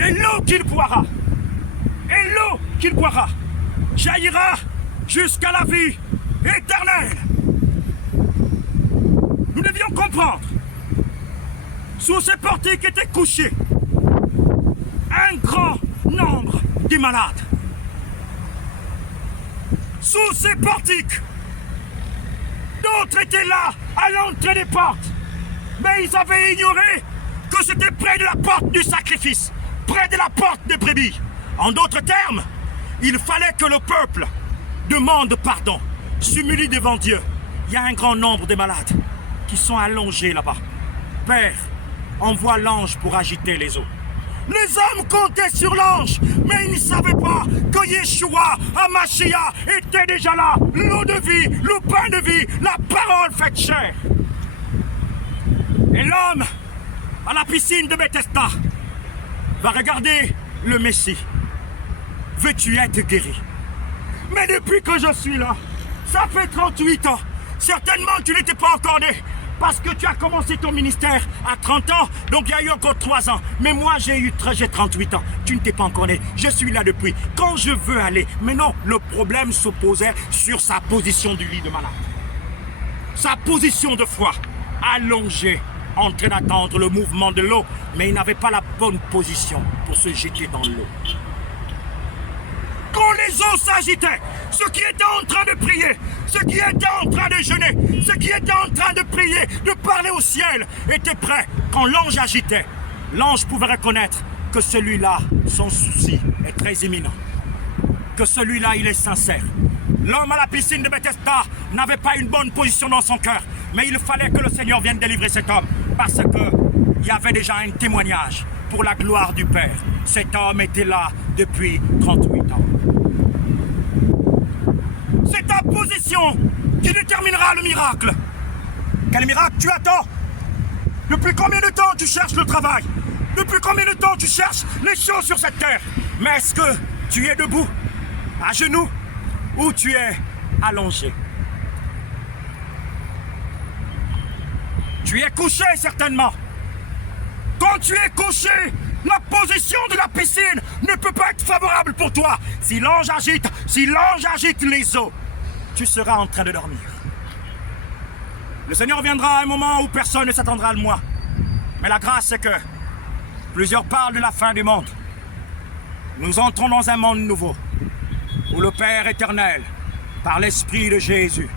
Et l'eau qu'il boira, jaillira jusqu'à la vie éternelle. Nous devions comprendre, sous ces portiques étaient couchés un grand nombre de malades. Sous ces portiques, d'autres étaient là, à l'entrée des portes. Mais ils avaient ignoré que c'était près de la porte du sacrifice, près de la porte des brebis. En d'autres termes, il fallait que le peuple demande pardon, s'humilie devant Dieu. Il y a un grand nombre de malades qui sont allongés là-bas. Père, envoie l'ange pour agiter les eaux. Les hommes comptaient sur l'ange, mais ils ne savaient pas que Yeshua, Amashia, était déjà là. L'eau de vie, le pain de vie, la parole faite chair. Et l'homme, à la piscine de Bethesda, va regarder le Messie. Veux-tu être guéri? Mais depuis que je suis là, ça fait 38 ans. Certainement tu n'étais pas encore né. Parce que tu as commencé ton ministère à 30 ans, donc il y a eu encore 3 ans. Mais moi, j'ai 38 ans. Tu ne t'es pas encore né. Je suis là depuis. Quand je veux aller. Mais non, le problème se posait sur sa position du lit de malade. Sa position de foi, allongée, en train d'attendre le mouvement de l'eau. Mais il n'avait pas la bonne position pour se jeter dans l'eau. Quand les eaux s'agitaient, ceux qui étaient en train de prier, ceux qui étaient en train de jeûner, ceux qui étaient en train de prier, de parler au ciel, étaient prêts. Quand l'ange agitait, l'ange pouvait reconnaître que celui-là, son souci est très imminent. Que celui-là, il est sincère. L'homme à la piscine de Bethesda n'avait pas une bonne position dans son cœur, mais il fallait que le Seigneur vienne délivrer cet homme, parce qu'il y avait déjà un témoignage pour la gloire du Père. Cet homme était là depuis 38 ans. C'est ta position qui déterminera le miracle. Quel miracle tu attends? Depuis combien de temps tu cherches le travail? Depuis combien de temps tu cherches les choses sur cette terre? Mais est-ce que tu es debout, à genoux, ou tu es allongé? Tu es couché certainement. Quand tu es couché, la position de la piscine ne peut pas être favorable pour toi. Si l'ange agite les eaux, tu seras en train de dormir. Le Seigneur viendra à un moment où personne ne s'attendra à moi. Mais la grâce, c'est que plusieurs parlent de la fin du monde. Nous entrons dans un monde nouveau, où le Père éternel, par l'Esprit de Jésus,